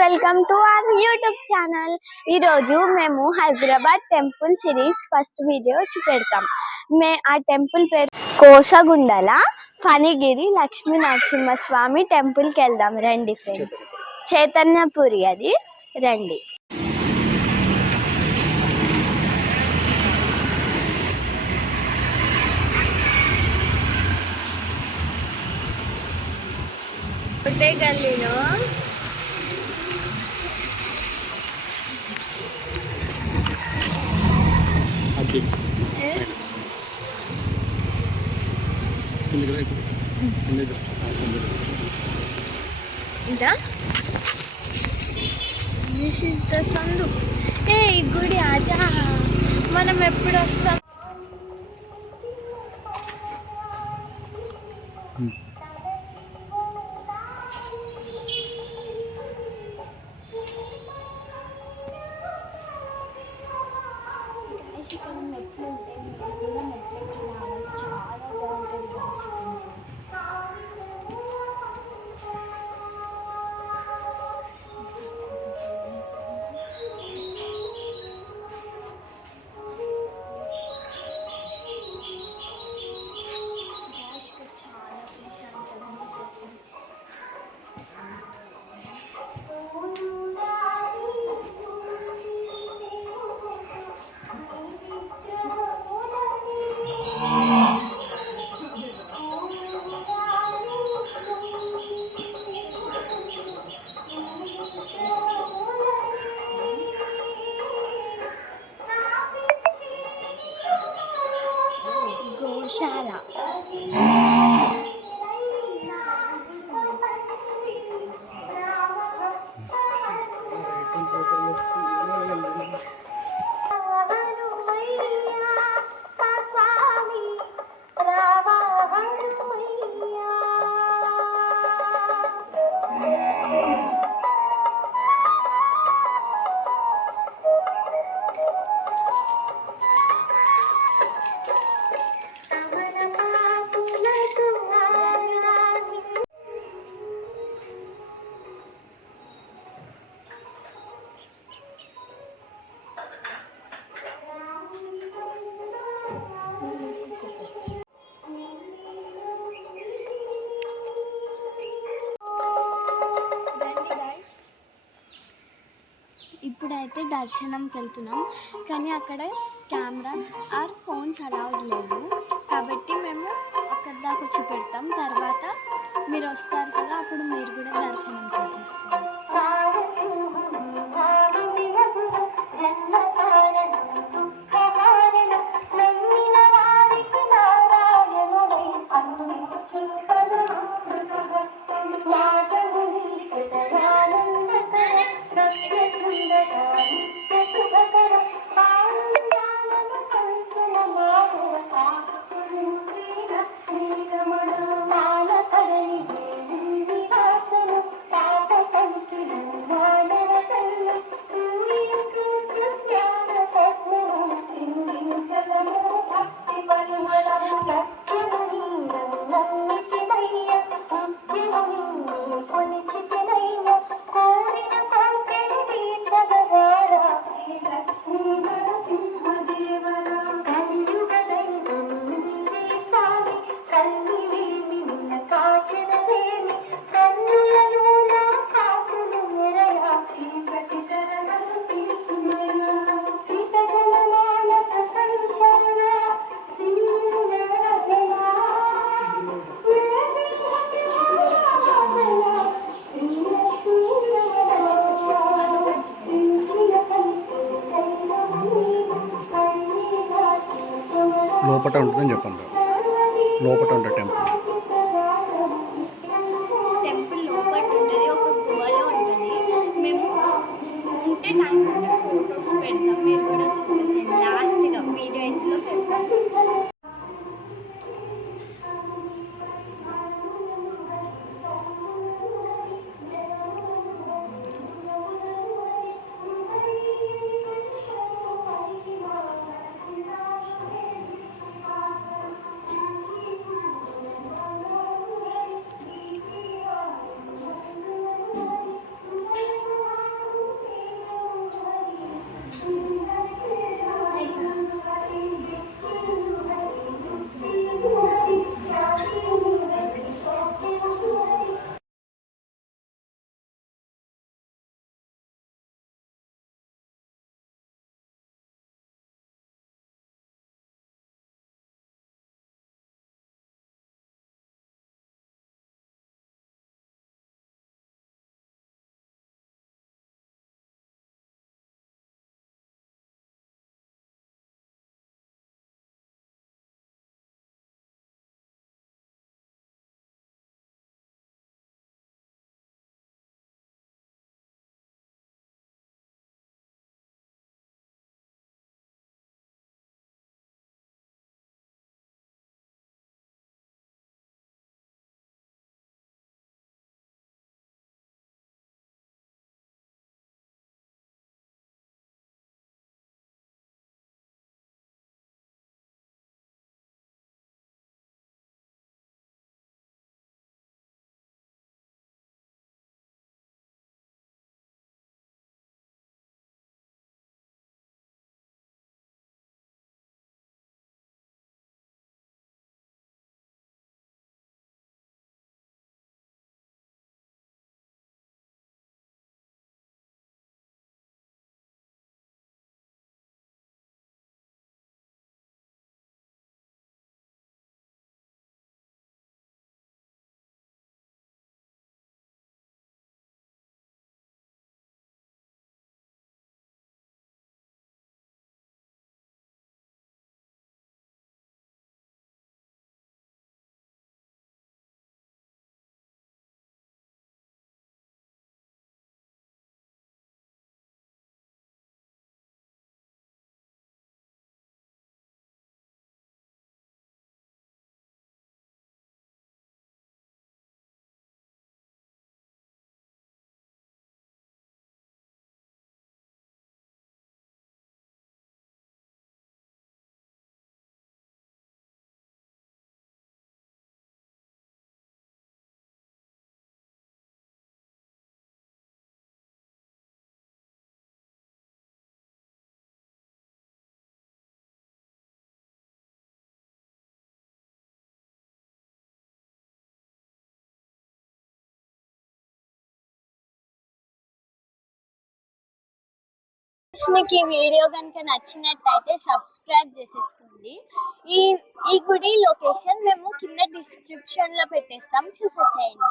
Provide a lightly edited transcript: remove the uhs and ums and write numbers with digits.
Welcome to our YouTube channel. ఈరోజు మేము Hyderabad temple series first video చూపెడతాం. ఆ టెంపుల్ పేరు కోసగుండల ఫణిగిరి లక్ష్మీ నరసింహస్వామి టెంపుల్కి వెళ్దాం రండి ఫ్రెండ్స్. చైతన్యపురి అది రండి. ఒకటే గల్లీలో ఇదా దిస్ ఇస్ ద సందు. ఏ ఈ గుడి ఆజా మనం ఎప్పుడు వస్తాం? గోశాల ఇప్పుడైతే దర్శనంకి వెళ్తున్నాం, కానీ అక్కడ కెమెరాస్ ఆర్ ఫోన్స్ అలౌడ్ లేదు. కాబట్టి మేము అక్కడ దాకా వచ్చి పెడతాం. తర్వాత మీరు వస్తారు కదా, అప్పుడు మీరు కూడా దర్శనం చేసేసుకోండి. లోపట ఉంటుందని చెప్పండి. లోపట ఉంటుంది టెంపుల్. టెంపుల్ లోపల ఉంటుంది, ఒక గుహలో ఉంటుంది. మేము ఉంటే టైం ఉంటే ఫొటోస్ పెడతాం, మీరు కూడా చూసేసేయండి. లాస్ట్గా వీడియో ఎండ్లో పెడతాం. మీకు ఈ వీడియో కనుక నచ్చినట్టయితే సబ్స్క్రైబ్ చేసేసుకోండి. ఈ ఈ గుడి లొకేషన్ మేము కింద డిస్క్రిప్షన్ లో పెట్టేస్తాం, చూసేసేయండి.